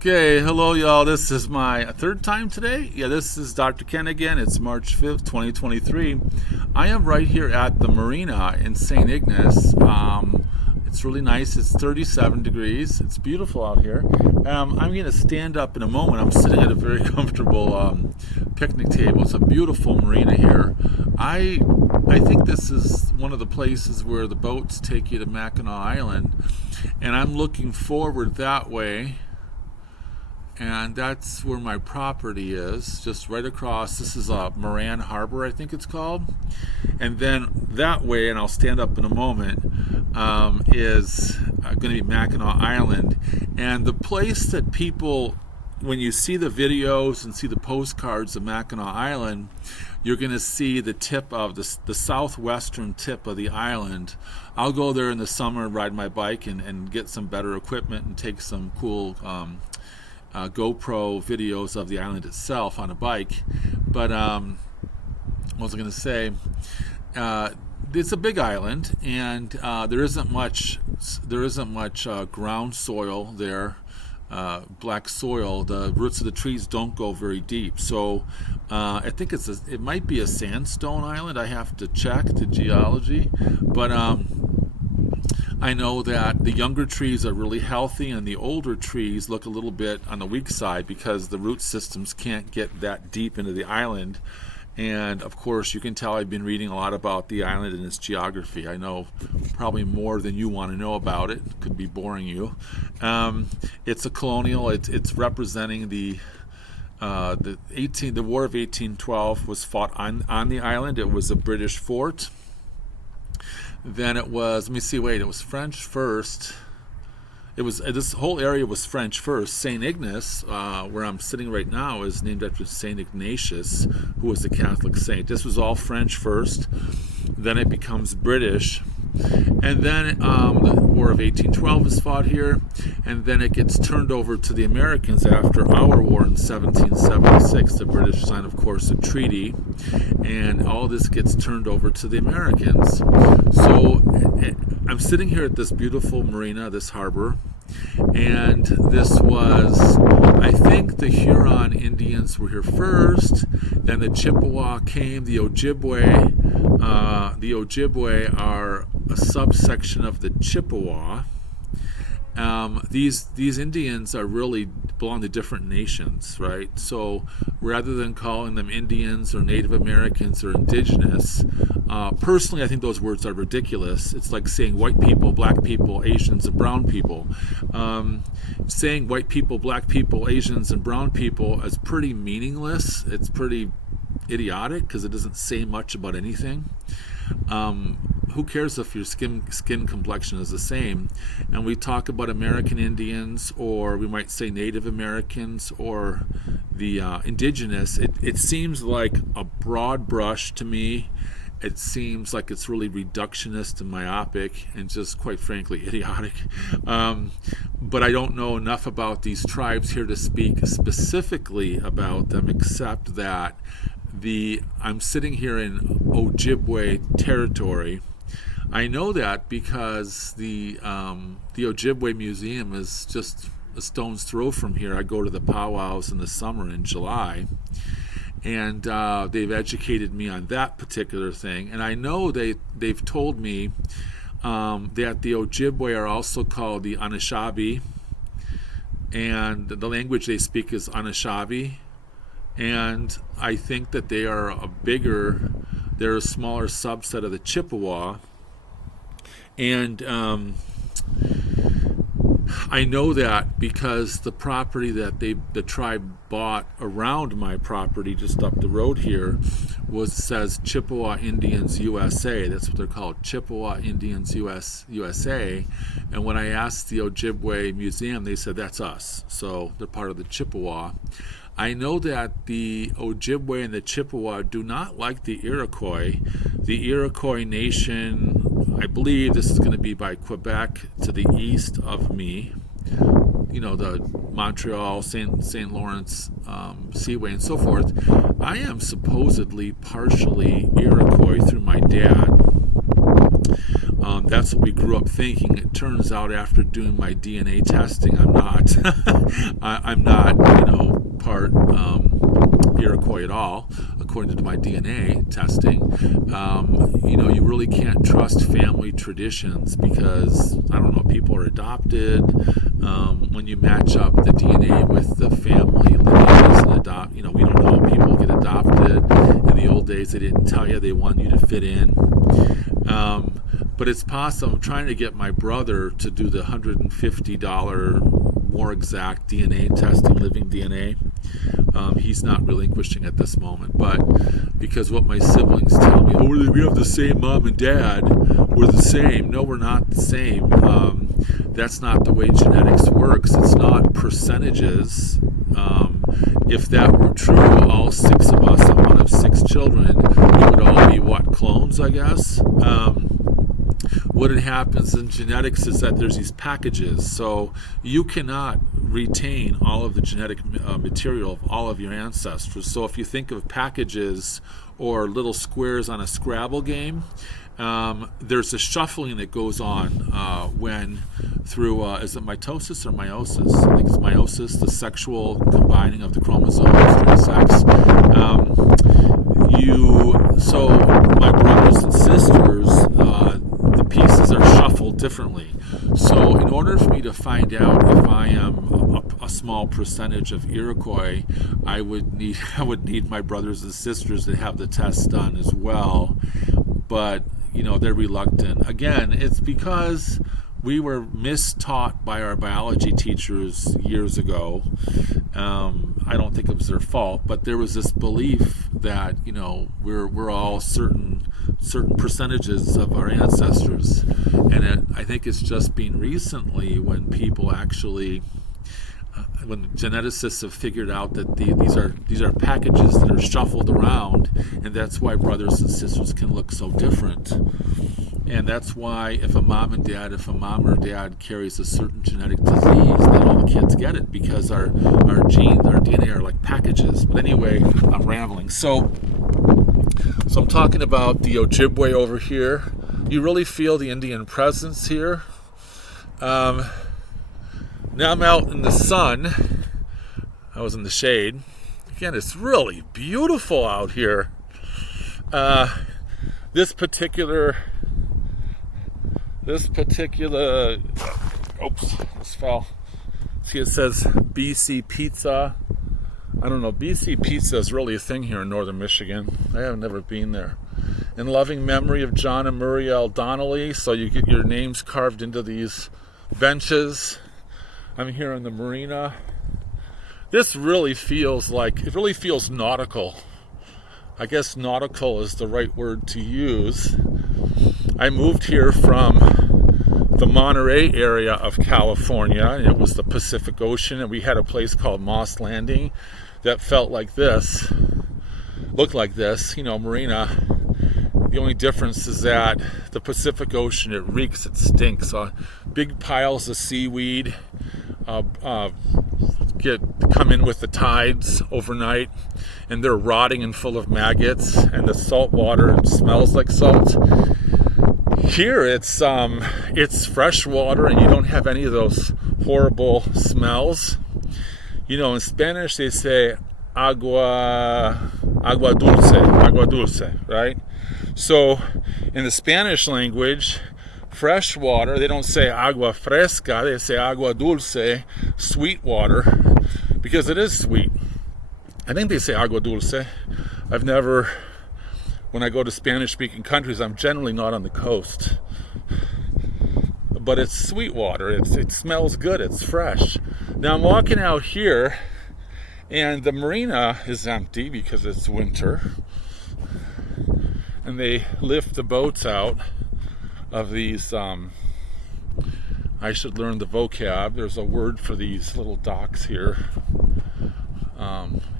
Okay, hello y'all. This is my third time today. Yeah, this is Dr. Ken again. It's March 5th, 2023. I am right here at the marina in St. Ignace. It's really nice. It's 37 degrees. It's beautiful out here. I'm going to stand up in a moment. I'm sitting at a very comfortable picnic table. It's a beautiful marina here. I think this is one of the places where the boats take you to Mackinac Island, and I'm looking forward that way. And that's where my property is, just right across. This is Moran Harbor, I think it's called. And then that way, and I'll stand up in a moment, is going to be Mackinac Island. And the place that people, when you see the videos and see the postcards of Mackinac Island, you're going to see the tip of the southwestern tip of the island. I'll go there in the summer and ride my bike and get some better equipment and take some cool GoPro videos of the island itself on a bike. But what was I going to say? It's a big island, and there isn't much ground soil there, black soil. The roots of the trees don't go very deep, so I think it might be a sandstone island. I have to check the geology, but I know that the younger trees are really healthy and the older trees look a little bit on the weak side because the root systems can't get that deep into the island. And of course, you can tell I've been reading a lot about the island and its geography. I know probably more than you want to know about it. Could be boring you. It's a colonial. It's representing the War of 1812 was fought on the island. It was a British fort. Then it was, it was French first. This whole area was French first. St. Ignace, where I'm sitting right now, is named after St. Ignatius, who was a Catholic saint. This was all French first. Then it becomes British. And then the War of 1812 is fought here. And then it gets turned over to the Americans after our war in 1776. The British signed, of course, a treaty. And all this gets turned over to the Americans. So I'm sitting here at this beautiful marina, this harbor. And this was, I think the Huron Indians were here first, then the Chippewa came, the Ojibwe. The Ojibwe are a subsection of the Chippewa. These Indians are really belong to different nations, right? So rather than calling them Indians or Native Americans or indigenous, personally I think those words are ridiculous. It's like saying white people, black people, Asians, and brown people. Saying white people, black people, Asians, and brown people is pretty meaningless. It's pretty idiotic because it doesn't say much about anything. Who cares if your skin complexion is the same? And we talk about American Indians, or we might say Native Americans, or the indigenous. It seems like a broad brush to me. It seems like it's really reductionist and myopic and just, quite frankly, idiotic. But I don't know enough about these tribes here to speak specifically about them, except that I'm sitting here in Ojibwe territory. I know that because the Ojibwe Museum is just a stone's throw from here. I go to the powwows in the summer in July, and they've educated me on that particular thing. And I know they've told me that the Ojibwe are also called the Anishinaabe, and the language they speak is Anishinaabe. And I think that they're a smaller subset of the Chippewa. And I know that because the property that the tribe bought around my property just up the road here says Chippewa Indians USA. That's what they're called, Chippewa Indians USA. And when I asked the Ojibwe Museum, they said that's us. So they're part of the Chippewa. I know that the Ojibwe and the Chippewa do not like the Iroquois. The Iroquois Nation, I believe this is going to be by Quebec to the east of me, the Montreal, St. Lawrence Seaway and so forth. I am supposedly partially Iroquois through my dad. that's what we grew up thinking. It turns out after doing my DNA testing, I'm not. I'm not, part Iroquois at all, according to my DNA testing. You really can't trust family traditions because, I don't know, people are adopted. When you match up the DNA with the family lineages and we don't know, people get adopted. In the old days, they didn't tell you, they wanted you to fit in. But it's possible. I'm trying to get my brother to do the $150 more exact DNA testing, living DNA. He's not relinquishing at this moment, but because what my siblings tell me, we have the same mom and dad, we're the same. No, we're not the same. That's not the way genetics works. It's not percentages. If that were true, all 6 of us, I'm one of 6 children, we would all be clones, I guess. What happens in genetics is that there's these packages, so you cannot retain all of the genetic material of all of your ancestors. So if you think of packages or little squares on a Scrabble game, there's a shuffling that goes on when through, is it mitosis or meiosis? I think it's meiosis, the sexual combining of the chromosomes during sex. So my brothers and sisters, the pieces are shuffled differently. So in order for me to find out if I am a small percentage of Iroquois, I would need my brothers and sisters to have the test done as well. But they're reluctant. Again, it's because we were mistaught by our biology teachers years ago. I don't think it was their fault, but there was this belief that we're all certain percentages of our ancestors, and I think it's just been recently when people actually. When geneticists have figured out that these are packages that are shuffled around, and that's why brothers and sisters can look so different. And that's why if a mom or dad carries a certain genetic disease, then all the kids get it, because our genes, our DNA are like packages. But anyway, I'm rambling. So I'm talking about the Ojibwe over here. You really feel the Indian presence here. Now I'm out in the sun. I was in the shade. Again, it's really beautiful out here. This particular, oops, this fell. See, it says BC Pizza. I don't know, BC Pizza is really a thing here in northern Michigan. I have never been there. In loving memory of John and Muriel Donnelly, so you get your names carved into these benches. I'm here in the marina. This really feels nautical. I guess nautical is the right word to use. I moved here from the Monterey area of California, and it was the Pacific Ocean, and we had a place called Moss Landing that looked like this, marina. The only difference is that the Pacific Ocean, it reeks, it stinks. Big piles of seaweed come in with the tides overnight, and they're rotting and full of maggots, and the salt water smells like salt. Here it's fresh water, and you don't have any of those horrible smells. In Spanish they say agua dulce, right? So in the Spanish language, fresh water, they don't say agua fresca, they say agua dulce, sweet water, because it is sweet. I think they say agua dulce. When I go to Spanish-speaking countries, I'm generally not on the coast. But it's sweet water, it smells good, it's fresh. Now I'm walking out here, and the marina is empty because it's winter. And they lift the boats out of these, I should learn the vocab. There's a word for these little docks here.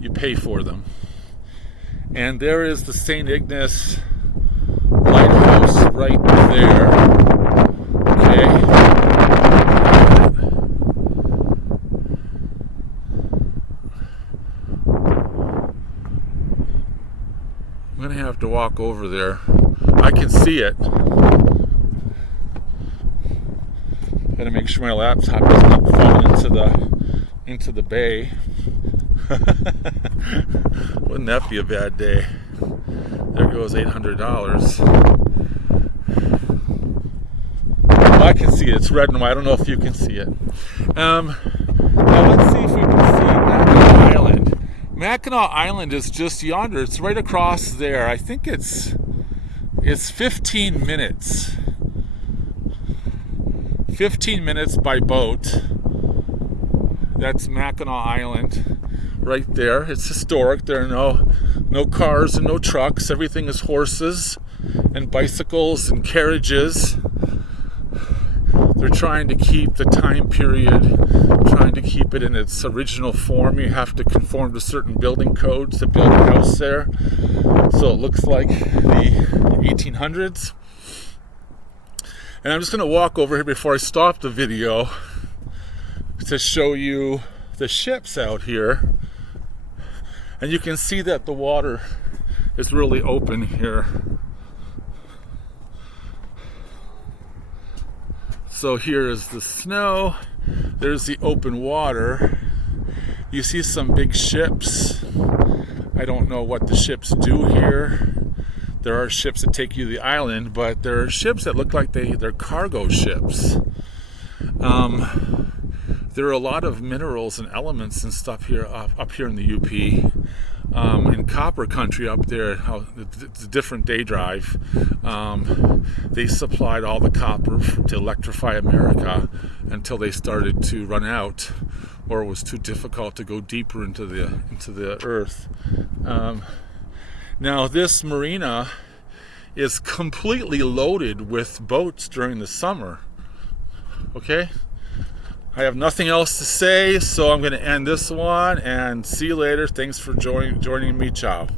You pay for them. And there is the St. Ignace lighthouse right there. Okay. I'm going to have to walk over there. I can see it. Gotta make sure my laptop doesn't fall into the bay. Wouldn't that be a bad day? There goes $800. Well, I can see it. It's red and white. I don't know if you can see it. Now let's see if we can see Mackinac Island. Mackinac Island is just yonder. It's right across there. I think it's 15 minutes. 15 minutes by boat. That's Mackinac Island right there. It's historic. There are no cars and no trucks. Everything is horses and bicycles and carriages. They're trying to keep the time period, trying to keep it in its original form. You have to conform to certain building codes to build a house there. So it looks like the 1800s. And I'm just going to walk over here before I stop the video to show you the ships out here. And you can see that the water is really open here. So here is the snow. There's the open water. You see some big ships. I don't know what the ships do here. There are ships that take you to the island, but there are ships that look like they're cargo ships. There are a lot of minerals and elements and stuff here up here in the UP. In copper country up there, it's a different day drive. They supplied all the copper to electrify America until they started to run out, or it was too difficult to go deeper into the earth. Now this marina is completely loaded with boats during the summer. Okay? I have nothing else to say, so I'm going to end this one and see you later. Thanks for joining me. Ciao.